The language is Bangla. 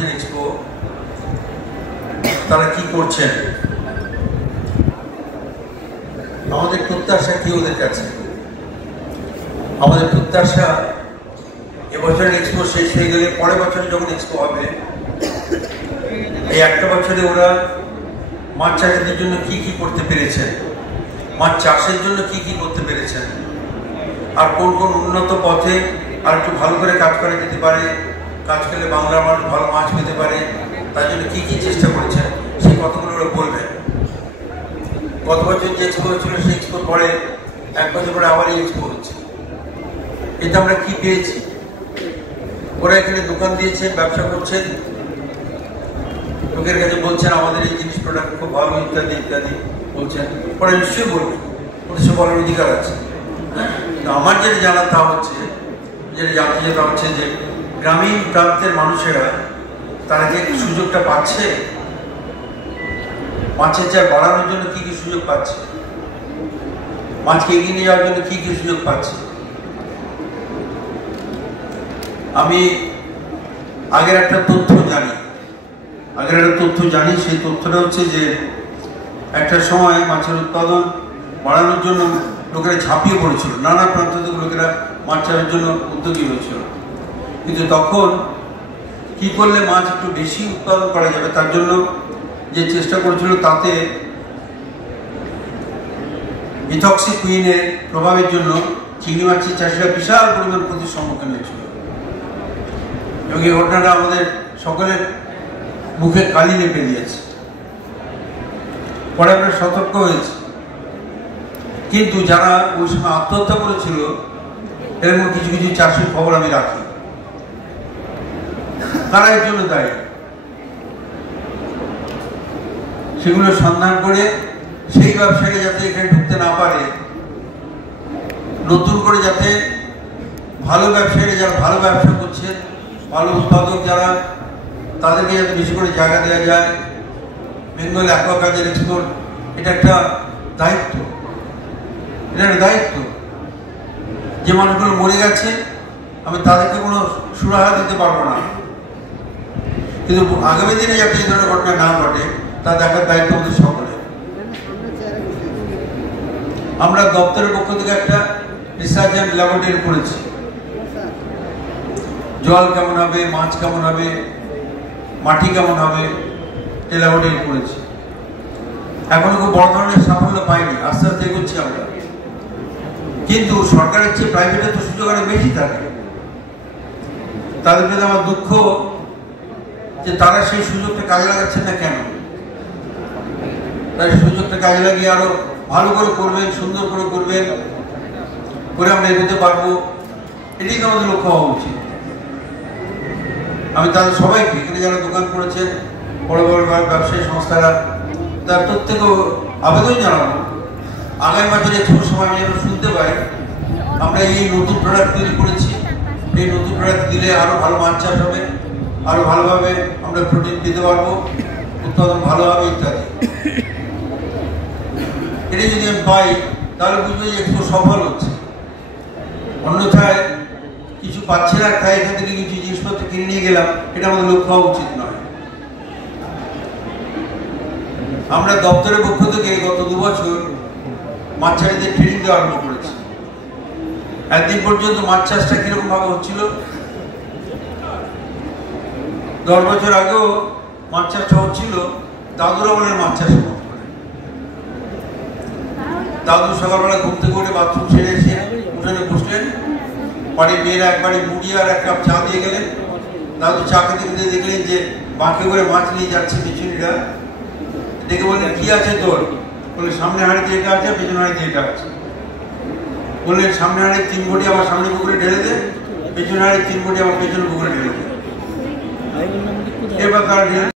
ওয়েস্টার্ন এক্সপো তারা কি করছেন, আমাদের প্রত্যাশা কি ওদের কাছে? আমাদের প্রত্যাশা এবছরের এক্সপো শেষ হয়ে গেলে পরের বছরে যখন এক্সপো হবে, এই একটা বছরে ওরা মাছ চাষিদের জন্য কি কি করতে পেরেছেন, মাছ চাষের জন্য কি কি করতে পেরেছেন, আর কোন কোন উন্নত পথে আর একটু ভালো করে কাজ করা যেতে পারে, কাজ করলে বাংলার মানুষ ভালো মাছ পেতে পারে, তার জন্য কি কি চেষ্টা করেছেন সেই কথাগুলো ওরা বলবেন। গত বছর যে এক্সপো হয়েছিল সেই এক্সপো পরে এক বছর পরে আবার এই এক্সপো হচ্ছে। এটা আমরা কি পেয়েছি? ওরা এখানে দোকান দিয়েছেন, ব্যবসা করছেন, লোকের কাছে বলছেন আমাদের এই জিনিস প্রোডাক্ট খুব ভালো ইত্যাদি ইত্যাদি বলছেন। ওরা নিশ্চয়ই বলবে, ওদের সে বলার অধিকার আছে। আমার যেটা জানার তা হচ্ছে, যেটা জানতে যেটা হচ্ছে যে গ্রামীণ প্রান্তের মানুষেরা তারা যে সুযোগটা পাচ্ছে, মাছের চাষ বাড়ানোর জন্য কি কি সুযোগ পাচ্ছে, মাছকে এগিয়ে নিয়ে যাওয়ার জন্য কি কি সুযোগ পাচ্ছে। আমি আগের একটা তথ্য জানি, সেই তথ্যটা হচ্ছে যে একটা সময় মাছের উৎপাদন বাড়ানোর জন্য লোকেরা ঝাঁপিয়ে পড়েছিল, নানা প্রান্ত থেকে লোকেরা মাছ চাষের জন্য উদ্যোগী হয়েছিল। কিন্তু তখন কি করলে মাছ একটু বেশি উৎপাদন করা যাবে তার জন্য যে চেষ্টা করেছিল, তাতে মিথক্সিকুইনের প্রভাবের জন্য চিংড়ি মাছের চাষিরা বিশাল পরিমাণ ক্ষতির সম্মুখীন হয়েছিল। এবং এই ঘটনাটা আমাদের সকলের মুখে কালি লেপে দিয়েছে। পরে আমরা সতর্ক হয়েছি, কিন্তু যারা ওই সময় আত্মহত্যা করেছিল এরকম কিছু কিছু চাষির খবর আমি রাখি। তারা এর জন্য দায়ী। সেগুলো সন্ধান করে সেই ব্যবসায়ী যাতে এখানে ঢুকতে না পারে, নতুন করে যাতে ভালো ব্যবসায়ীরা যারা ভালো ব্যবসা করছেন, ভালো উৎপাদক যারা, তাদেরকে যাতে বেশি করে জায়গা দেওয়া যায়। বেঙ্গল অ্যাকোয়াকালচার এক্সপোর্ট এটা একটা দায়িত্ব, যে মানুষগুলো মরে গেছে আমি তাদেরকে কোনো সুরাহা দিতে পারবো না, কিন্তু আগামী দিনে যাতে এই ধরনের ঘটনা না ঘটে তা দেখার দায়িত্ব আমাদের সকলের। আমরা দপ্তরের পক্ষ থেকে একটা রিসার্চ অ্যান্ড ল্যাবরেটরি করেছি, জল কেমন হবে, মাছ কেমন হবে, মাটি কেমন হবে, এই ল্যাবরেটরি করেছি। এখনো খুব বড় ধরনের সাফল্য পাইনি, আস্তে আস্তে এগোচ্ছি আমরা। কিন্তু সরকারের চেয়ে প্রাইভেটে তো সুযোগ আরো বেশি থাকে। তাদের প্রতি আমার দুঃখ যে তারা সেই সুযোগটা কাজে লাগাচ্ছেন না। কেন? তারা সেই সুযোগটা কাজে লাগিয়ে আরো ভালো করে করবেন, সুন্দর করে করবেন, করে আমরা এগোতে পারবো। এটাই তো আমাদের লক্ষ্য হওয়া উচিত। আমি তাদের সবাইকে, এখানে যারা দোকান করেছেন, বড় বড় ব্যবসায়ী সংস্থারা, তার প্রত্যেকেও আবেদন জানাবো, আগামী বছর একটু সময় আমি যেন শুনতে পাই আমরা এই নতুন প্রোডাক্ট তৈরি করেছি, এই নতুন প্রোডাক্ট দিলে আরো ভালো মাছ চাষ হবে, আরো ভালোভাবে আমরা প্রোটিন দিতে পারবো, উৎপাদন ভালো হবে ইত্যাদি। এটা যদি আমি পাই তাহলে বুঝবো যে একটু সফল হচ্ছে। অন্যথায় কিছু পাচ্ছে না, তাই এখান থেকে কিছু জিনিসপত্র কিনে নিয়ে গেলাম, এটা আমাদের লক্ষ্য হওয়া উচিত নয়। আমরা দপ্তরের পক্ষ থেকে গত 2 বছর মাছ চাষিদের ট্রেনিং দেওয়া আরম্ভ করেছি। একদিন পর্যন্ত মাছ চাষটা কিরকম ভাবে হচ্ছিল, 10 বছর আগেও মাছ চাষটা হচ্ছিল দাদুরা বলে মাছ চাষ করতে পারে। দাদু সকালবেলা ঘুম থেকে উঠে বাথরুম সেরে এসে উঠোনে বসলেন, বাড়ির মেয়েরা একবারে মুড়ি আর 1 কাপ চা দিয়ে গেলেন। দাদু চা খেতে খেতে দেখলেন যে বাঁকে করে মাছ নিয়ে যাচ্ছে পিছুনিরা। দেখে বললেন কি আছে তোর? বলে সামনে হাঁড়িতে এটা আছে, পেছনে হাঁড়িতে এটা আছে। বললেন সামনে হাঁড়ি 3 বটি আমার সামনে পুকুরে ঢেলে দে, পেছনে হাঁড়ি 3 বটি আমার পেছনে পুকুরে ঢেলে দে। এবার তারা